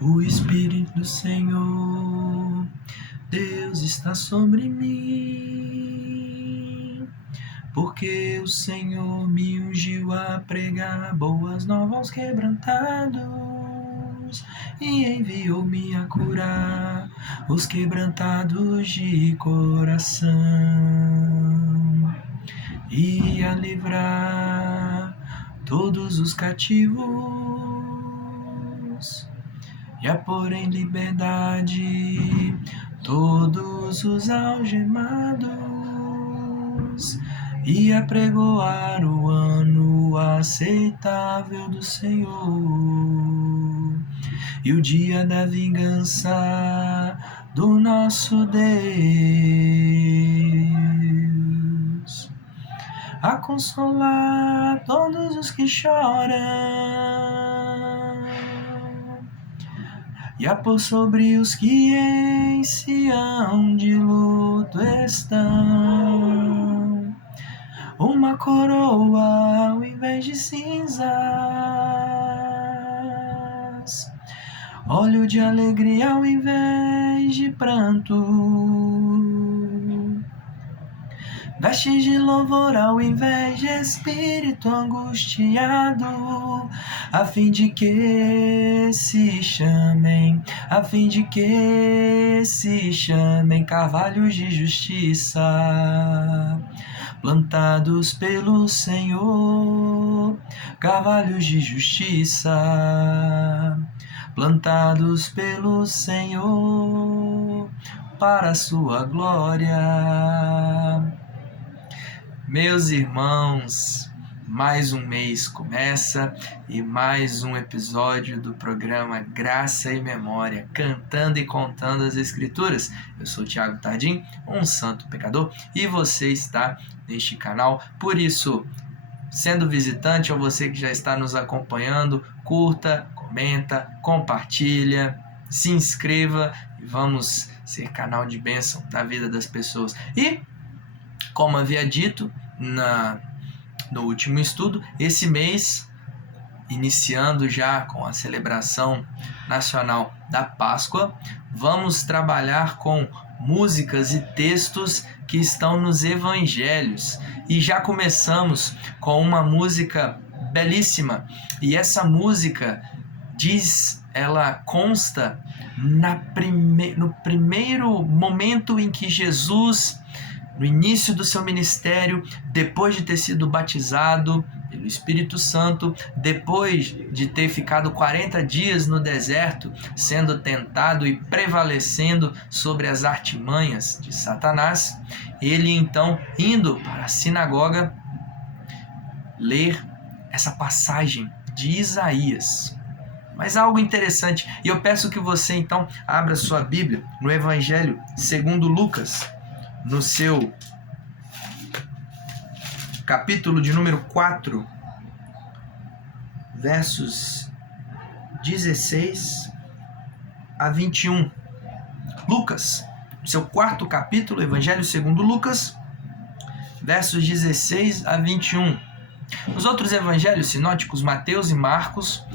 O Espírito do Senhor, Deus está sobre mim, porque o Senhor me ungiu a pregar boas novas aos quebrantados e enviou-me a curar os quebrantados de coração e a livrar todos os cativos e a pôr em liberdade todos os algemados e a pregoar o ano aceitável do Senhor e o dia da vingança do nosso Deus, a consolar todos os que choram e a pôr sobre os que em Sião de luto estão uma coroa ao invés de cinzas, óleo de alegria ao invés de pranto, vestes de louvor ao invés de espírito angustiado, a fim de que se chamem carvalhos de justiça, plantados pelo Senhor, carvalhos de justiça, plantados pelo Senhor, para a sua glória. Meus irmãos, mais um mês começa e mais um episódio do programa Graça e Memória, cantando e contando as Escrituras. Eu sou o Thiago Tardim, um santo pecador, e você está neste canal. Por isso, sendo visitante ou você que já está nos acompanhando, curta, comenta, compartilha, se inscreva e vamos ser canal de bênção na vida das pessoas. E, como havia dito no último estudo, esse mês, iniciando já com a celebração nacional da Páscoa, vamos trabalhar com músicas e textos que estão nos evangelhos. E já começamos com uma música belíssima, e essa música ela consta no primeiro momento em que Jesus, no início do seu ministério, depois de ter sido batizado pelo Espírito Santo, depois de ter ficado 40 dias no deserto, sendo tentado e prevalecendo sobre as artimanhas de Satanás, ele então, indo para a sinagoga, ler essa passagem de Isaías. Mas algo interessante, e eu peço que você então abra sua Bíblia no Evangelho segundo Lucas, no seu capítulo de número 4, versos 16 a 21. Lucas, no seu quarto capítulo, Evangelho segundo Lucas, versos 16 a 21. Nos outros evangelhos sinóticos, Mateus e Marcos,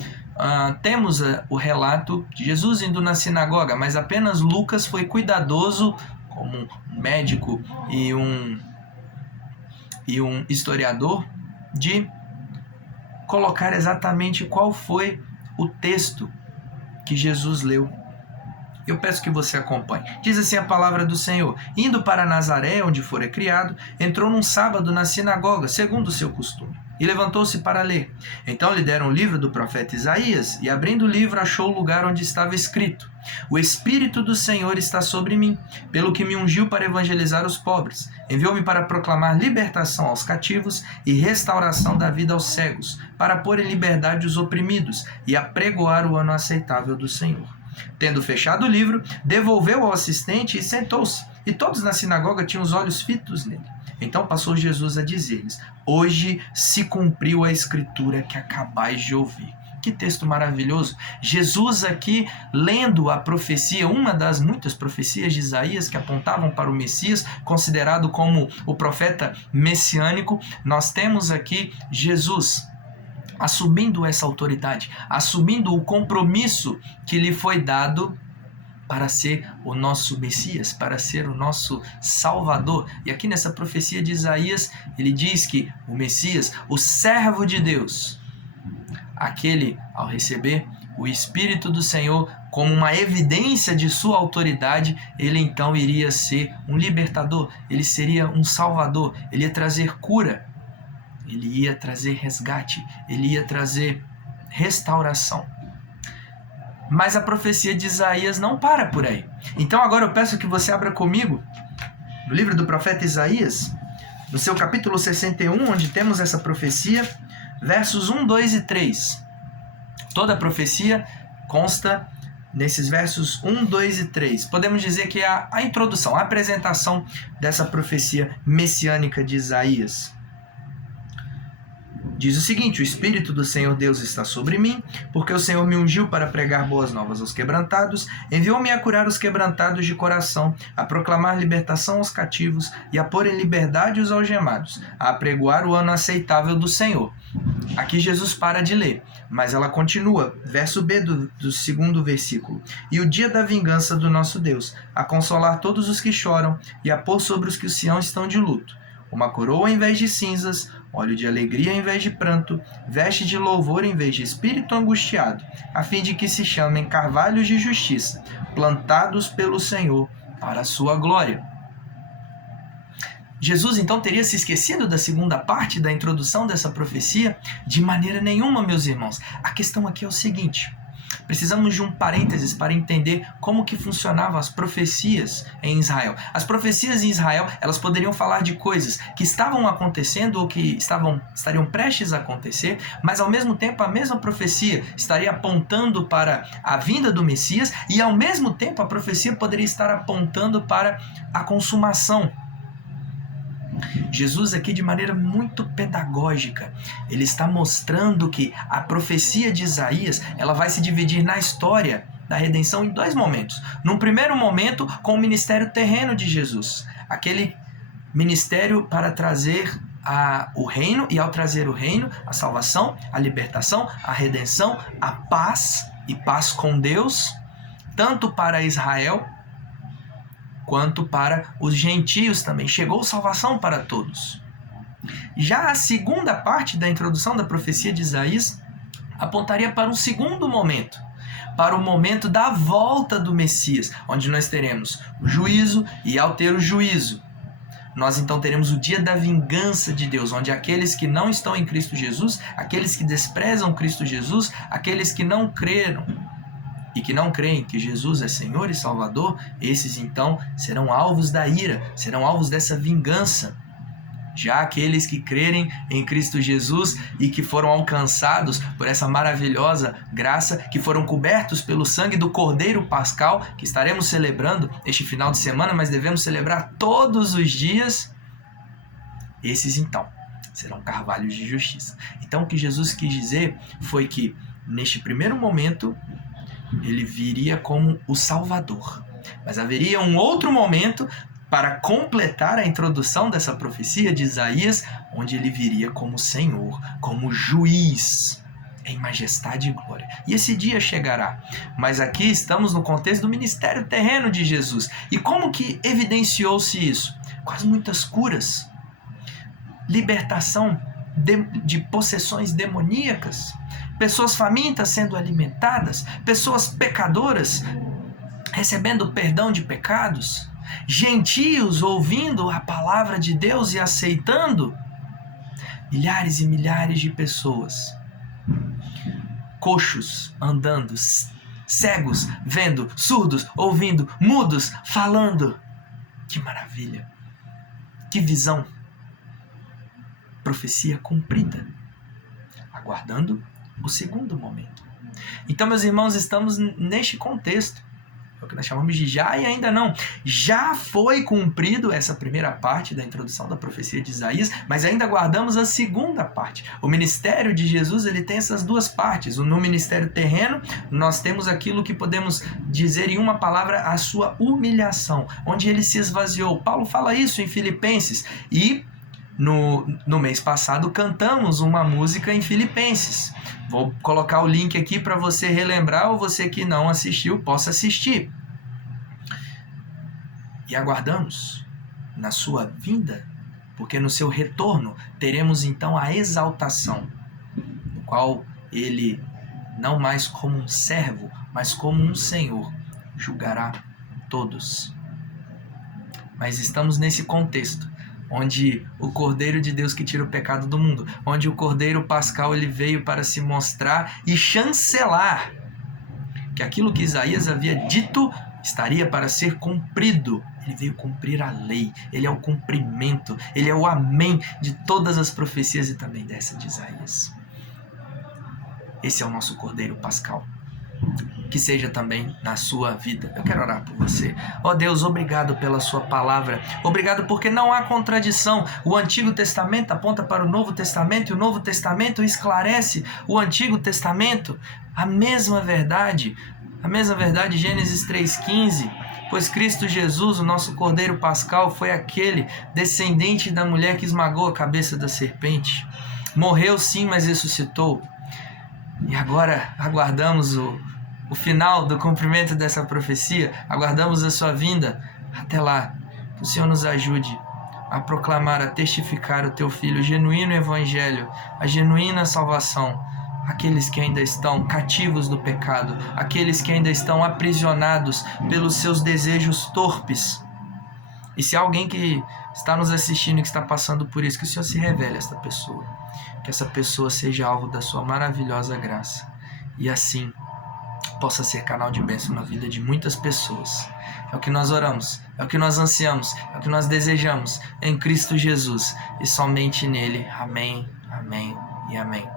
temos o relato de Jesus indo na sinagoga, mas apenas Lucas foi cuidadoso, como um médico e um historiador, de colocar exatamente qual foi o texto que Jesus leu. Eu peço que você acompanhe. Diz assim a palavra do Senhor: indo para Nazaré, onde fora criado, entrou num sábado na sinagoga, segundo o seu costume, e levantou-se para ler. Então lhe deram o livro do profeta Isaías, e abrindo o livro achou o lugar onde estava escrito: o Espírito do Senhor está sobre mim, pelo que me ungiu para evangelizar os pobres. Enviou-me para proclamar libertação aos cativos e restauração da vida aos cegos, para pôr em liberdade os oprimidos e apregoar o ano aceitável do Senhor. Tendo fechado o livro, devolveu ao assistente e sentou-se. E todos na sinagoga tinham os olhos fitos nele. Então passou Jesus a dizer-lhes: hoje se cumpriu a escritura que acabais de ouvir. Que texto maravilhoso! Jesus aqui lendo a profecia, uma das muitas profecias de Isaías que apontavam para o Messias, considerado como o profeta messiânico. Nós temos aqui Jesus assumindo essa autoridade, assumindo o compromisso que lhe foi dado para ser o nosso Messias, para ser o nosso Salvador. E aqui nessa profecia de Isaías, ele diz que o Messias, o servo de Deus, aquele, ao receber o Espírito do Senhor como uma evidência de sua autoridade, ele então iria ser um libertador, ele seria um salvador, ele ia trazer cura, ele ia trazer resgate, ele ia trazer restauração. Mas a profecia de Isaías não para por aí. Então agora eu peço que você abra comigo no livro do profeta Isaías, no seu capítulo 61, onde temos essa profecia, versos 1, 2 e 3. Toda a profecia consta nesses versos 1, 2 e 3. Podemos dizer que é a introdução, a apresentação dessa profecia messiânica de Isaías. Diz o seguinte: o Espírito do Senhor Deus está sobre mim, porque o Senhor me ungiu para pregar boas novas aos quebrantados, enviou-me a curar os quebrantados de coração, a proclamar libertação aos cativos e a pôr em liberdade os algemados, a apregoar o ano aceitável do Senhor. Aqui Jesus para de ler, mas ela continua, verso B do segundo versículo. E o dia da vingança do nosso Deus, a consolar todos os que choram e a pôr sobre os que Sião estão de luto, uma coroa em vez de cinzas, óleo de alegria em vez de pranto, veste de louvor em vez de espírito angustiado, a fim de que se chamem carvalhos de justiça, plantados pelo Senhor para a sua glória. Jesus então teria se esquecido da segunda parte da introdução dessa profecia? De maneira nenhuma, meus irmãos. A questão aqui é o seguinte: precisamos de um parênteses para entender como que funcionavam as profecias em Israel. As profecias em Israel, elas poderiam falar de coisas que estavam acontecendo ou que estariam prestes a acontecer, mas ao mesmo tempo a mesma profecia estaria apontando para a vinda do Messias e ao mesmo tempo a profecia poderia estar apontando para a consumação. Jesus aqui, de maneira muito pedagógica, ele está mostrando que a profecia de Isaías, ela vai se dividir na história da redenção em dois momentos. Num primeiro momento, com o ministério terreno de Jesus, aquele ministério para trazer o reino, e ao trazer o reino, a salvação, a libertação, a redenção, a paz e paz com Deus, tanto para Israel quanto para os gentios também. Chegou salvação para todos. Já a segunda parte da introdução da profecia de Isaías apontaria para um segundo momento, para o momento da volta do Messias, onde nós teremos o juízo, e ao ter o juízo, nós então teremos o dia da vingança de Deus, onde aqueles que não estão em Cristo Jesus, aqueles que desprezam Cristo Jesus, aqueles que não creram e que não creem que Jesus é Senhor e Salvador, esses então serão alvos da ira, serão alvos dessa vingança. Já aqueles que crerem em Cristo Jesus e que foram alcançados por essa maravilhosa graça, que foram cobertos pelo sangue do Cordeiro Pascal, que estaremos celebrando este final de semana, mas devemos celebrar todos os dias, esses então serão carvalhos de justiça. Então o que Jesus quis dizer foi que neste primeiro momento ele viria como o Salvador, mas haveria um outro momento para completar a introdução dessa profecia de Isaías, onde ele viria como Senhor, como juiz, em majestade e glória. E esse dia chegará. Mas aqui estamos no contexto do ministério terreno de Jesus. E como que evidenciou-se isso? Com as muitas curas, libertação de possessões demoníacas, pessoas famintas sendo alimentadas, pessoas pecadoras recebendo perdão de pecados, gentios ouvindo a palavra de Deus e aceitando, milhares e milhares de pessoas, coxos andando, cegos vendo, surdos ouvindo, mudos falando. Que maravilha, que visão, profecia cumprida, aguardando o segundo momento. Então, meus irmãos, estamos neste contexto, é o que nós chamamos de já e ainda não. Já foi cumprido essa primeira parte da introdução da profecia de Isaías, mas ainda aguardamos a segunda parte. O ministério de Jesus, ele tem essas duas partes. No ministério terreno, nós temos aquilo que podemos dizer em uma palavra, a sua humilhação, onde ele se esvaziou. Paulo fala isso em Filipenses. E no mês passado cantamos uma música em Filipenses. Vou colocar o link aqui para você relembrar, ou você que não assistiu possa assistir. E aguardamos na sua vinda, porque no seu retorno teremos então a exaltação, no qual ele, não mais como um servo, mas como um Senhor, julgará todos. Mas estamos nesse contexto, onde o Cordeiro de Deus que tira o pecado do mundo, onde o Cordeiro Pascal ele veio para se mostrar e chancelar que aquilo que Isaías havia dito estaria para ser cumprido. Ele veio cumprir a lei, ele é o cumprimento, ele é o amém de todas as profecias e também dessa de Isaías. Esse é o nosso Cordeiro Pascal. Que seja também na sua vida. Eu quero orar por você. Ó Deus, obrigado pela sua palavra. Obrigado porque não há contradição. O Antigo Testamento aponta para o Novo Testamento e o Novo Testamento esclarece o Antigo Testamento. A mesma verdade, Gênesis 3,15. Pois Cristo Jesus, o nosso Cordeiro Pascal, foi aquele descendente da mulher que esmagou a cabeça da serpente. Morreu sim, mas ressuscitou. E agora aguardamos o final do cumprimento dessa profecia, aguardamos a sua vinda. Até lá, que o Senhor nos ajude a proclamar, a testificar o teu Filho, o genuíno evangelho, a genuína salvação, aqueles que ainda estão cativos do pecado, aqueles que ainda estão aprisionados pelos seus desejos torpes. E se há alguém que está nos assistindo e que está passando por isso, que o Senhor se revele a esta pessoa, que essa pessoa seja alvo da sua maravilhosa graça e assim possa ser canal de bênção na vida de muitas pessoas. É o que nós oramos, é o que nós ansiamos, é o que nós desejamos em Cristo Jesus e somente nele. Amém, amém e amém.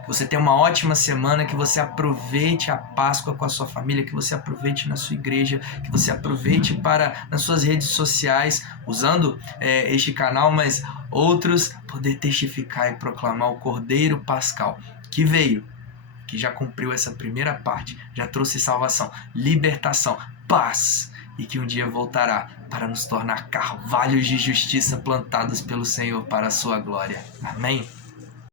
Que você tenha uma ótima semana, que você aproveite a Páscoa com a sua família, que você aproveite na sua igreja, que você aproveite para nas suas redes sociais, usando este canal, mas outros, poder testificar e proclamar o Cordeiro Pascal, que veio, que já cumpriu essa primeira parte, já trouxe salvação, libertação, paz, e que um dia voltará para nos tornar carvalhos de justiça plantados pelo Senhor para a sua glória. Amém?